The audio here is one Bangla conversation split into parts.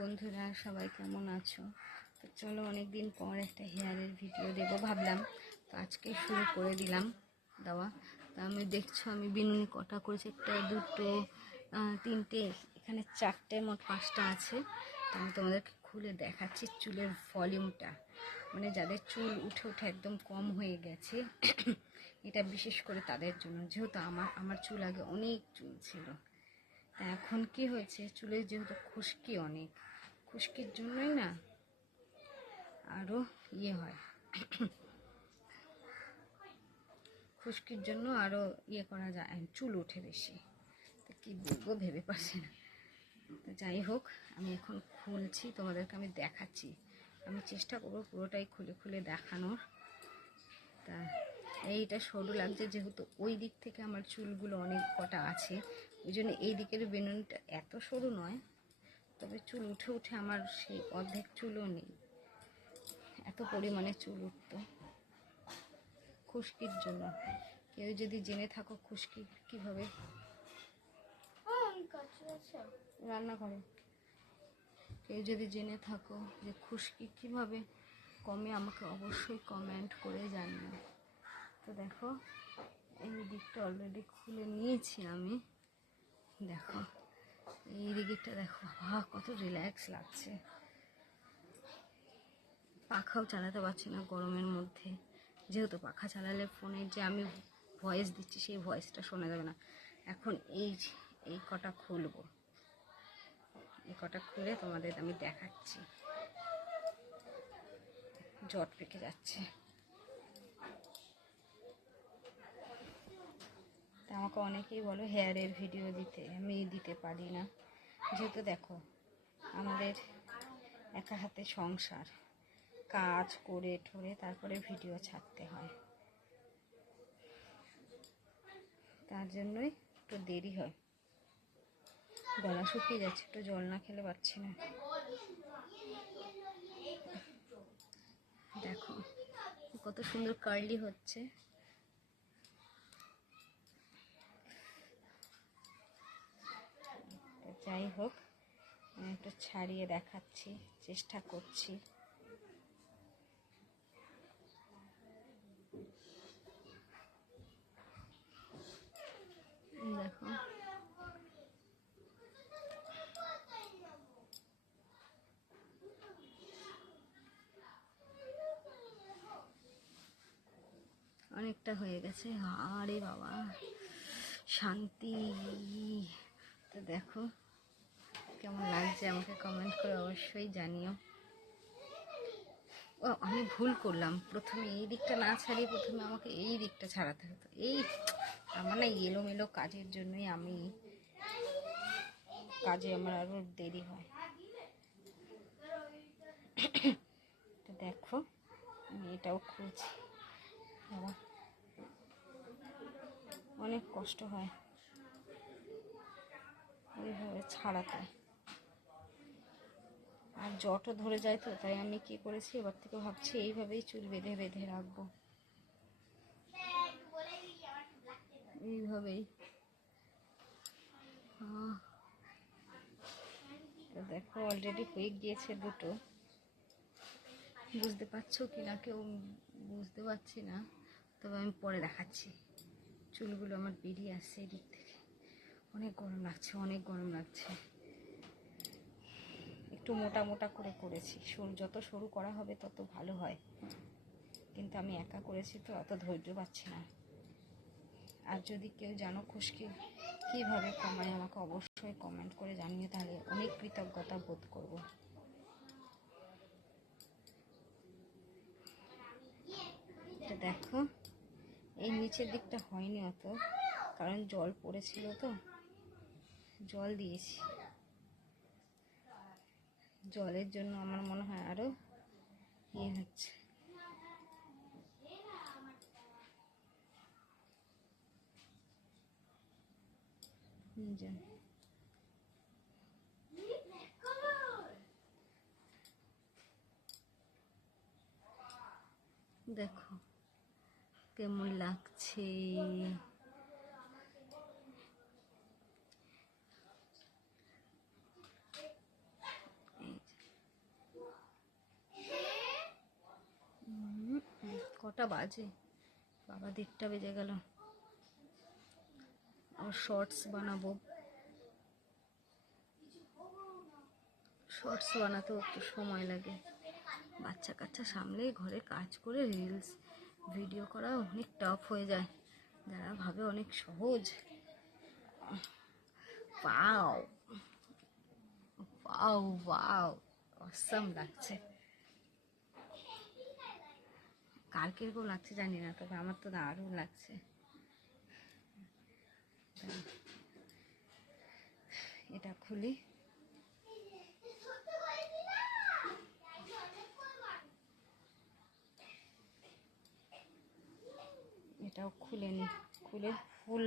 বন্ধুরা, সবাই কেমন আছো? তো চলো, অনেক দিন পর একটা হেয়ারের ভিডিও দেবো ভাবলাম, তো আজকে শুরু করে দিলাম দেওয়া। তা আমি দেখছো আমি বিনুনি কটা করেছি, একটা দুটো তিনটে, এখানে চারটে, মোট পাঁচটা আছে। তো আমি তোমাদেরকে খুলে দেখাচ্ছি চুলের ভলিউমটা, মানে যাদের চুল উঠে উঠে একদম কম হয়ে গেছে এটা বিশেষ করে তাদের জন্য। যেহেতু আমার চুল আগে অনেক চুল ছিল, এখন কি হয়েছে, চুলের যেহেতু খুশকি, অনেক খুশকির জন্যই না আরও ইয়ে হয়, খুশকির জন্য আরও ইয়ে করা যায়, চুল ওঠে বেশি। তো কী বলবো ভেবে পারছি না। তো যাই হোক, আমি এখন খুলছি, তোমাদেরকে আমি দেখাচ্ছি। আমি চেষ্টা করবো পুরোটাই খুলে খুলে দেখানোর। তা এইটা সরু লাগছে যেহেতু ওই দিক থেকে আমার চুলগুলো অনেক কটা আছে, ওই জন্য এই দিকের বেনুনটা এত সরু নয়, তবে চুল উঠে উঠে আমার সেই অর্ধেক চুলও নেই, এত পরিমাণে চুল উঠত খুশকির জন্য। কেউ যদি জেনে থাকো খুশকি কীভাবে রান্না করে, কেউ যদি জেনে থাকো যে খুশকি কীভাবে কমে, আমাকে অবশ্যই কমেন্ট করে জানিও। তো দেখো, এই দিকটা অলরেডি খুলে নিয়েছি আমি, দেখো এই দিকটা দেখো, কত রিল্যাক্স লাগছে। পাখাও চালাতে পারছি না গরমের মধ্যে, যেহেতু পাখা চালালে ফোনে যে আমি ভয়েস দিচ্ছি সেই ভয়েসটা শোনা যাবে না। এখন এই কটা খুলবো, এই কটা খুলে তোমাদের আমি দেখাচ্ছি। জট পেকে যাচ্ছে, তা আমাকে অনেকেই বলো হেয়ারের ভিডিও দিতে, আমি দিতে পারি না। যেহেতু দেখো আমাদের একা হাতে সংসার, কাজ করে ঠরে তারপরে ভিডিও ছাড়তে হয়, তার জন্যই একটু দেরি হয়। গলা শুকিয়ে যাচ্ছে, একটু জল না খেলে পারছি না। দেখো কত সুন্দর কার্লি হচ্ছে। যাই হোক, আমি একটু ছাড়িয়ে দেখাচ্ছি, চেষ্টা করছি। দেখো অনেকটা হয়ে গেছে, আরে বাবা শান্তি। তো দেখো কেমন লাগছে আমাকে কমেন্ট করে অবশ্যই জানিও। ও আমি ভুল করলাম, প্রথমে এই দিকটা না ছাড়িয়ে প্রথমে আমাকে এই দিকটা ছাড়াতে হতো। আমার না এলোমেলো কাজের জন্যই কাজে আমার আরও দেরি হয়। তো দেখো আমি এটাও খুঁজছি, অনেক কষ্ট হয় এইভাবে ছাড়াতে, আর জটও ধরে যায়। তো তাই আমি কি করেছি, এবার থেকে ভাবছি এইভাবেই চুল বেঁধে বেঁধে রাখবো, এইভাবেই। তো দেখো অলরেডি হয়ে গিয়েছে দুটো, বুঝতে পারছো কি না কেউ বুঝতে পারছি না, তবে আমি পরে দেখাচ্ছি। চুলগুলো আমার বেরিয়ে আসছে এই দিক থেকে, অনেক গরম লাগছে, অনেক গরম লাগছে। একটু মোটা মোটা করে করেছি, যত সরু করা হবে তত ভালো হয়, কিন্তু আমি একা করেছি তো অত ধৈর্য পাচ্ছি না। আর যদি কেউ জানো খুশকি কীভাবে কমায়, আমাকে অবশ্যই কমেন্ট করে জানিয়ে, তাহলে অনেক কৃতজ্ঞতা বোধ করব। তো দেখো এই নিচের দিকটা হয়নি অত, কারণ জল পড়েছিল, তো জল দিয়েছি, জলের জন্য আমার মনে হয় আরও ইয়ে হচ্ছে। দেখো কেমন লাগছে, এই 1টা বাজে, বাবা 1:30 বেজে গেল। আর শর্টস বানাবো, শর্টস বানাতেও একটু সময় লাগে। বাচ্চা কাচ্চা সামলে ঘরে কাজ করে রিলস ভিডিও করা অনেক টাফ হয়ে যায়। যারা ভাবে অনেক সহজ, ওয়াও ওয়াও ওয়াও, অসাম লাগছে। কার কিরকম লাগছে জানি না, তবে আমার তো দারুণ লাগছে। এটা খুলি, এটাও খুলে নি, খুলে ফুল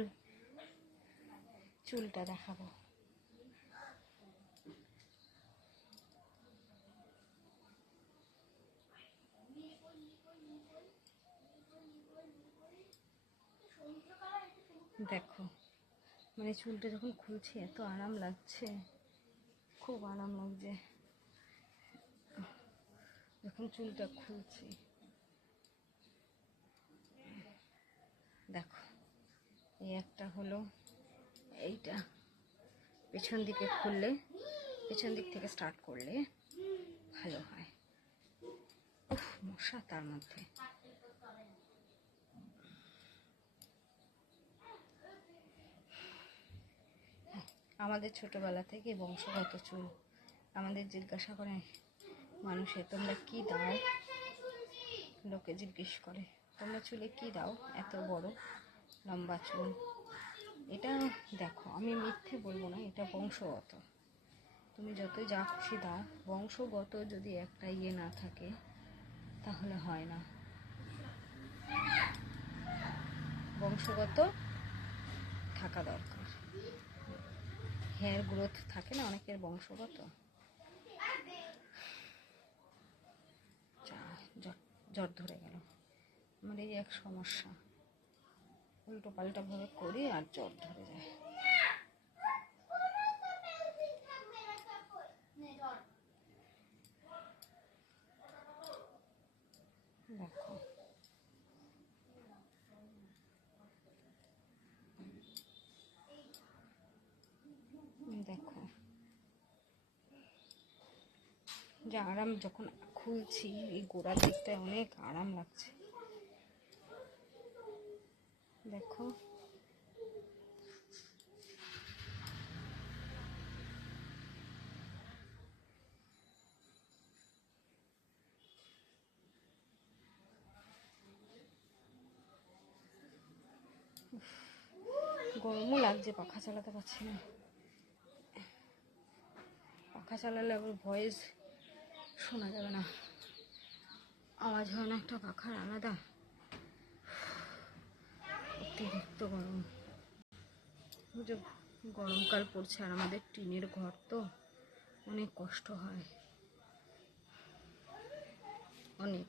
চুলটা দেখাবো। দেখো মানে চুলটা যখন খুলছি এত আরাম লাগছে, খুব আরাম লাগছে যখন চুলটা খুলছি। দেখো এই একটা হলো, এইটা পেছন দিকে খুললে, পেছন দিক থেকে স্টার্ট করলে ভালো হয়। উফ, মশা তার মধ্যে। আমাদের ছোটবেলা থেকে বংশগত চুল, আমাদের জিজ্ঞাসা করে মানুষে, তোমরা কি দাও? লোকে জিজ্ঞেস করে তোমরা চুলে কি দাও এত বড় লম্বা চুল? এটা দেখো, আমি মিথ্যে বলবো না, এটা বংশগত। তুমি যতই যা খুশি দাও, বংশগত যদি একটা ইয়ে না থাকে তাহলে হয় না। বংশগত থাকা দরকার। হেয়ার গ্রোথ থাকে না অনেকের বংশগত। জ্বর ধরে গেল, আমার এই এক সমস্যা, উল্টো পাল্টা ভাবে করি আর জ্বর ধরে যায়। দেখো দেখো যে আরাম, যখন খুলছি এই গোড়ার দিকটায় অনেক আরাম লাগছে। দেখো গরমও লাগছে, পাখা চালাতে পারছি না। পাখা চালালে আবার ভয়েস শোনা যাবে না, আওয়াজ হয় না একটা পাখার আলাদা। অতিরিক্ত গরম, যে গরমকাল পড়ছে আর আমাদের টিনের ঘর তো অনেক কষ্ট হয়, অনেক।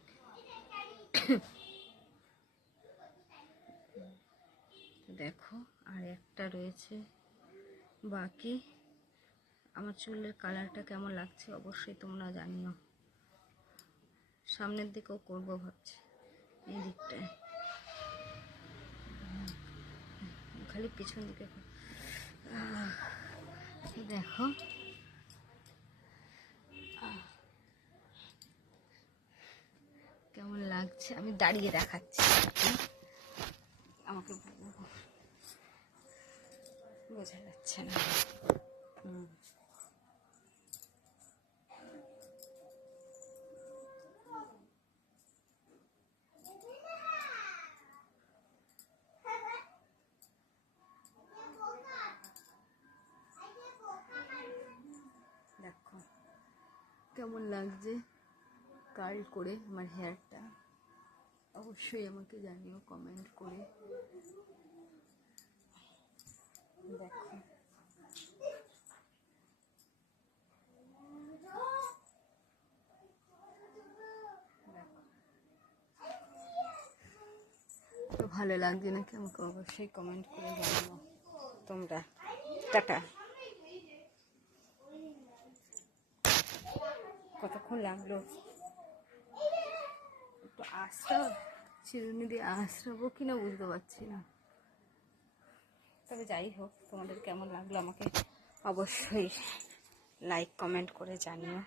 দেখো আর একটা রয়েছে বাকি। আমার চুলের কালারটা কেমন লাগছে অবশ্যই তোমরা জানিও। সামনের দিকেও করবো ভাবছি, এই দিকটায়, খালি পিছন দিকে। দেখো কেমন লাগছে, আমি দাঁড়িয়ে দেখাচ্ছি, আমাকে বোঝা যাচ্ছে না। দেখো কেমন লাগছে কার্ল করে আমার হেয়ারটা, অবশ্যই আমাকে জানিও কমেন্ট করে। দেখো তো ভালো লাগছে নাকি আমাকে অবশ্যই কমেন্ট করে জানিও তোমরা। টাটা। কতক্ষণ লাগলো একটু আসতে চিরুনি দিয়ে আঁচড়াবো কিনা বুঝতে পারছি না। তবে যাই হোক, তোমাদের কেমন লাগলো আমাকে অবশ্যই লাইক কমেন্ট করে জানিও।